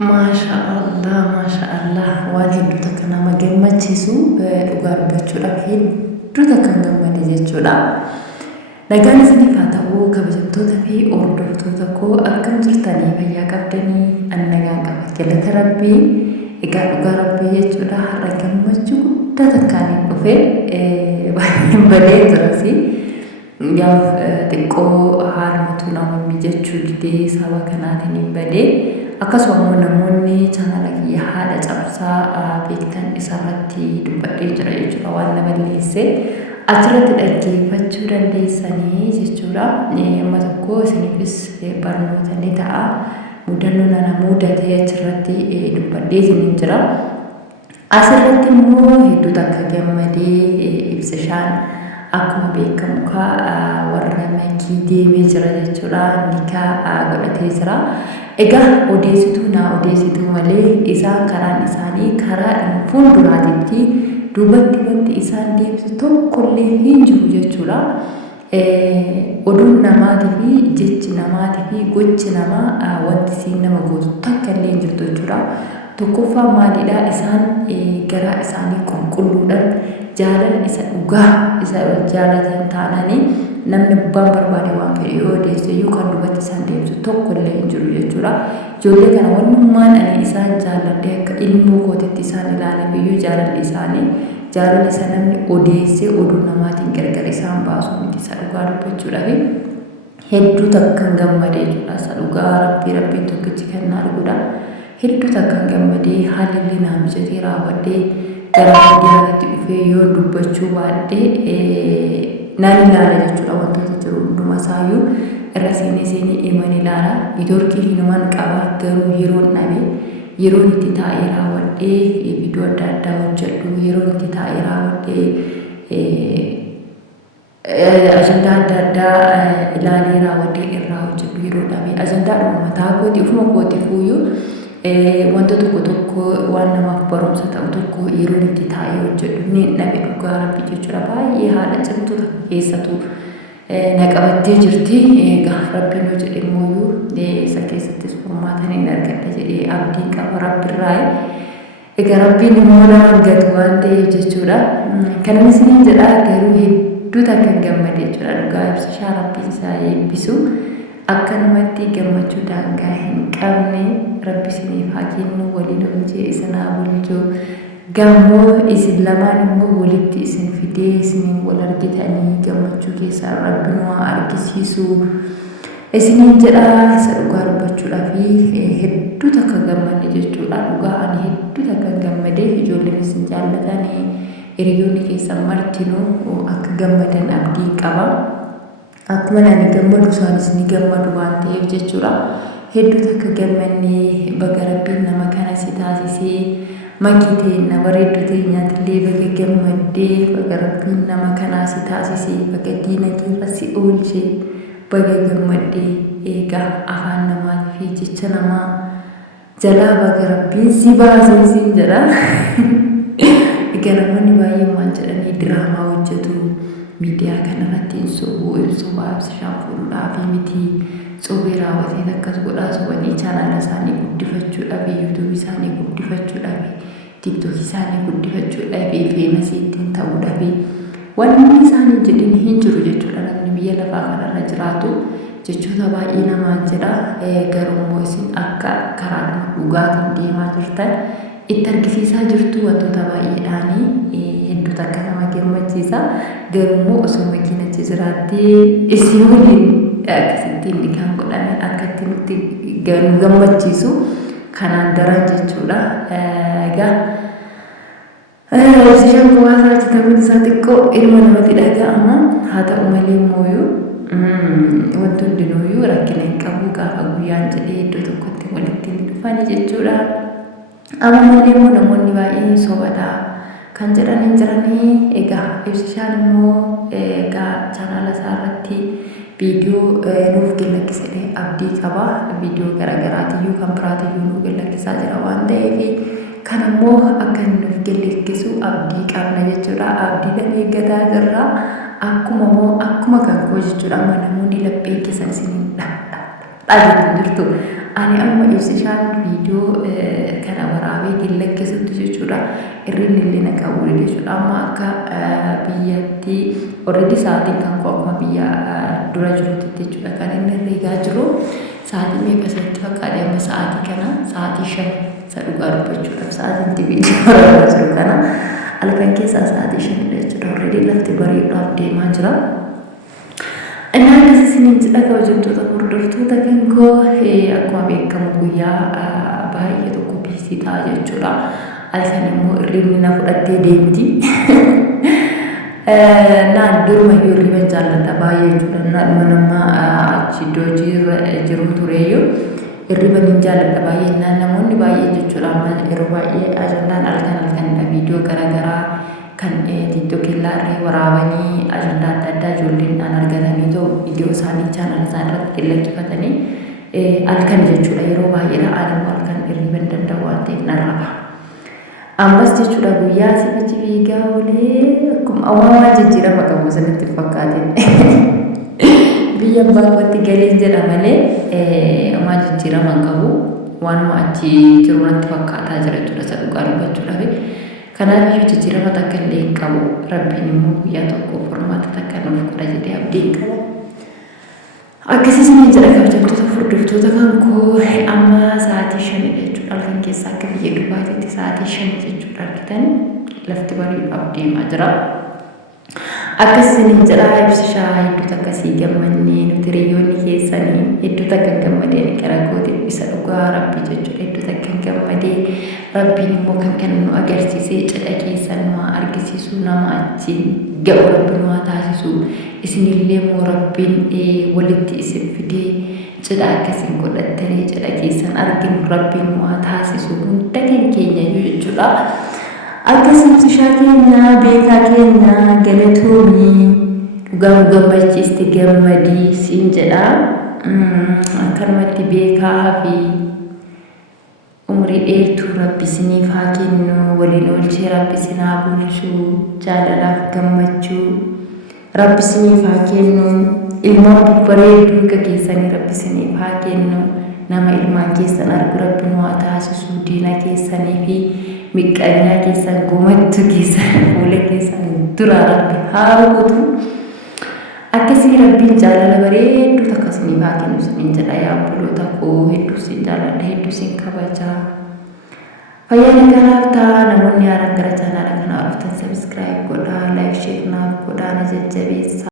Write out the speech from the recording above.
Maashaallah waan hedduutu akka nama gammachiisu dhugaa dubbachuudhaaf hedduutu akka gammade jechuudha. Nagaan isiniif haa ta'u kabajamtoota fi hordoftoota koo akkam jirtanii fayyaa qabdanii ani nagaan qaba galata rabbii egaa dhugaa rabbii jechuudha. Har'a gammachuu guddaa takkaaniin dhufe baay'een badee jirasi yaaf xiqqoo haalumatu namoonni jechuu didee saba kanaatiin hin badee. Akkasuma namoonni chaanala kiyya haala cabsaa beektan isarratti dubbadhee jira jechuudha waan nama balleesse achirratti dhaggeeffachuu dandeessanii jechuudha. Amma tokko isiniifis barnoota ni ta'a mudannoo nana mudatee achirratti dubbadhee isiniin jira. Asirratti immoo hedduu takka gammadee ibsishaan akkuma beekamu warra makii deemee jira jechuudha. Nikaa godhatee jira. Egaa odeessituu naa odeessituu malee isaan karaan isaanii karaa fuulduraatitti duubatti wanti isaan deemsu tokkollee hin jiru jechuudha. Oduun namaatii fi jechi namaatii fi gochi namaa wanti siin nama gootu takka illee hin jirtu jechuudha. Tokkoffaa maalidhaa isaan garaa isaanii qulqulluudhaan jaalala isa dhugaa isa jaalatan taananii namni abbaan barbaade waan fedhe yoo odeesse iyyuu kan duubatti isaan deemsu tokkollee hin jiru jechuudha. Ijoollee kana wannummaan ani isaan jaalladhee akka ilmoo kootitti isaan ilaaleef iyyuu jaalalli isaanii jaalala isa namni odeessee oduu namaatiin gargar isaan baasu miti isa dhugaa dubbachuudhaaf hedduu takkan gammadee jechuudha. Isa dhugaa rabbiin tokkichi kan na arguudha. Hedduu takkan gammadee haalli naa mijatee raawwadhee gara miidiyaatti dhufee yoo dubbachuu baadhee naan ilaala jechuudha. Wantoota jiru hundumaa isaayyuu irra seenee iman ilaala. Neetwoorkii hinumaan qaba garuu yeroon dhabe yeroon itti taa'ee raawwadhee viidiyoo adda addaa hojjedhu yeroon itti taa'ee raawwadhee ajandaa adda addaa ilaalee raawwadhee irraa hojjedhu yeroo dhabe ajandaadhuma mataa kooti ofuma kooti fuuyyuu wanta tokko waan namaaf barumsa ta'u tokko yeroon itti taa'ee hojjedhu ni dhabe dhugaa rabbii jechuudha. Baay'ee haala cimtuu keessatu na qabattee jirti. Egaa rabbiin yoo jedhe immoo isa keessattis furmaata hin argadha jedhee abdiin qaba rabbirraa. Egaa rabbiin immoo nama gatu waan ta'eef jechuudha. Kanan isiniin jedha garuu hedduu takkan gammade jechuudha. Dhugaa ibsishaa rabbii isaa eebbisu akka namatti gammachuu daangaa hin qabne rabbi isiniif haa kennu waliin hojii isinaa bulchuu gamoo isin lamaan immoo walitti isin fidee isiniin wal argitanii gammachuu keessaa rabbi nu haa argisiisu isiniin jedha. Isa dhugaa dubbachuudhaaf hedduu takka gammadde jechuudha. Dhugaa ani hedduu takka gammadee ijoolleen isin jaallatanii hiriyoonni keessan martinuu akka gammadan abdii qaba. Akkuma ani gammadu isaanis ni gammadu waan ta'eef jechuudha. Hedduu takka gammannee baga rabbiin nama kana si taasisee makitee na bareeddu teenyaatillee baga gammaddee baga rabbiin nama kanaa si taasisee baga diinagdee irra si oolchee baga gammaddee. Egaa afaan namaatii fi jecha namaa jalaa baga rabbiin si baasee siin jedha. Egaa namoonni baay'een maal jedhanii diraamaa hojjetu miidiyaa kanarratti sobuu ibsuudhaaf ibsishaan fuudhuudhaaf miti sobee raawwatee akkas godhaa sobanii chaanala isaanii guddifachuudhaaf yuutuubii isaanii guddifachuudhaaf tiiktookii isaanii guddifachuudhaaf feemasii ittiin ta'uudhaaf wanni isaanii jedhin hin jiru jechuudha. Namni biyya lafaa kanarra jiraatu jechoota baay'ee namaan jedha. Garuu immoo isin akka karaa dhugaatiin deemaa jirtan itti argisiisaa jirtu wantoota baay'eedhaanii hedduu takka nama gammachiisa. Garuu immoo osoo makiinachi jiraattee isin waliin akkasittiin dhigaan godhame akka itti nutti gammachiisu kanaan daran jechuudha. Egaa ibsishaan kuwaasaa hojjetamuun isaa xiqqoo ilma namatti dhaga'ama. Haa ta'u malee immoo wanti hundinuuyyuu rakkina hin qabu gaafa guyyaan jedhee iddoo tokkotti walitti dhufani jechuudha. Amma malee immoo namoonni baay'een sobadha kan jedhan hin jiranii. Egaa ibsishaan immoo egaa chaanala isaa irratti viidiyoo nuuf gallakkisedhe abdii qaba. Viidiyoo garaagaraatiyyuu kan biraatiyyuu nuuf gallakkisaa jira waan ta'eef kan immoo akka inni nuuf gallakkisu abdii qabna jechuudha. Abdiidhaan eeggataa jirra. Akkuma kan koo jechuudha. Amma namoonni laphee keessan isiniin dhageettan jirtu Ani amma ibsishaan viidiyoo kana waraabee gillakkeessatti jechuudha. Irreen illee na qabu jechuudha. Amma akka biyyatti already sa'aatiin kan koo akkuma biyya dura jirutti jechuudha. Kan inni eegaa jiru sa'aatii meeqa isatti fakkaate amma sa'aatii kana sa'aatii 5 isa dhugaa dubbachuudhaaf sa'aatiin viidiyoo waraabaa jiru kana halkan keessaa sa'aatii 5 jechuudha. Already lafti bari'uudhaaf deemaa jira. Anaanis isiniin jedha kabajamtoota hordoftoota kan koo akkuma beekamu guyyaa baay'ee tokko biisii ta'a jechuudha. Halkan immoo hirribni na fudhattee deemti. Naan durumayyuu hirriban jaalladha baay'ee jechuudha. Naadhuma nama achi iddoo jiru tureyyuu hirriban hin jaalladha baay'ee. Namoonni baay'ee jechuudha amma yeroo baay'ee ajandaan halkanidha viidiyoo garaagaraa kan TikTok illee waraabanii ajandaa adda addaa ijoolleedhaan argatanii ta'u viidiyoo isaanii chaanal isaan irratti lakkifatanii halkan jechuudha yeroo baay'eedha. Ani immoo halkan hirriban danda'u waan ta'eef narraba. Ammas jechuudha guyyaa asitti fiigaa oolee akkuma awwaamaa jijjiirama qabu sanatti fakkaate. Biyya bakkatti galeen jedha malee homaa jijjiirama qabu waanuma achi jiru natti fakkaataa jira jechuudha isa dhugaa dubbachuudhaaf. Kanaaf iyyuu jijjiirama takka illee hin qabu. Rabbiin immoo guyyaa tokko furmaata takka nuuf godha jedhee abdii hin qabu. Akkasii isiniin jedha kabajamtoota hordoftoota kan koo amma sa'aatii 5 jechuudha. Halkan keessaa akka biyya Dubaatiitti sa'aatii 5 jechuudha argitan lafti bari'uudhaaf deemaa jira. Akkasii isiniin jedha ibsishaa hedduutu akkasii gammannee nuti hiriyoonni keessanii hedduutu akka gammadee gara kootiin isa dhugaa rabbii jechuudha hedduutu akka gammadee rabbiin immoo kan kana nu agarsiisee cidha keessan nu argisiisu nama achiin ga'u rabbiin nu taasisu isinillee immoo rabbiin walitti isin fidee cidha akkasiin godhattanii cidha keessan arginu rabbiin nu taasisu hunda keenya jechuudha. Akkasii ibsishaa keenya beekaa keenya galatoomii dhugaa gammachiisti gammadii siin jedha. Akkanumatti beekaa fi umrii dheertuu rabbi isiniif haa kennu waliin oolchee rabbi isin haa bulchu jaalalaaf gammachuu rabbi isiniif haa kennu ilmaan babbareedduu akka keessanii rabbi isiniif haa kennu nama ilmaan keessan argu rabbi nu haa taasisu diina keessanii fi miqqaanyaa keessan gomattu keessan fuula keessan dura rabbi haa rukutu. Akkasii rabbiin jaalala bareedduu takka isiniif haa kennu isiniin jedha yaa obboloota koo hedduu isin jaalladha hedduu isin kabaja. Fayyaa kanaaf ta'a namoonni haaraan gara chaanaala kanaa dhuftan sabiskiraayib godhaa laayik sheer naaf godhaa na jajjabeessaa.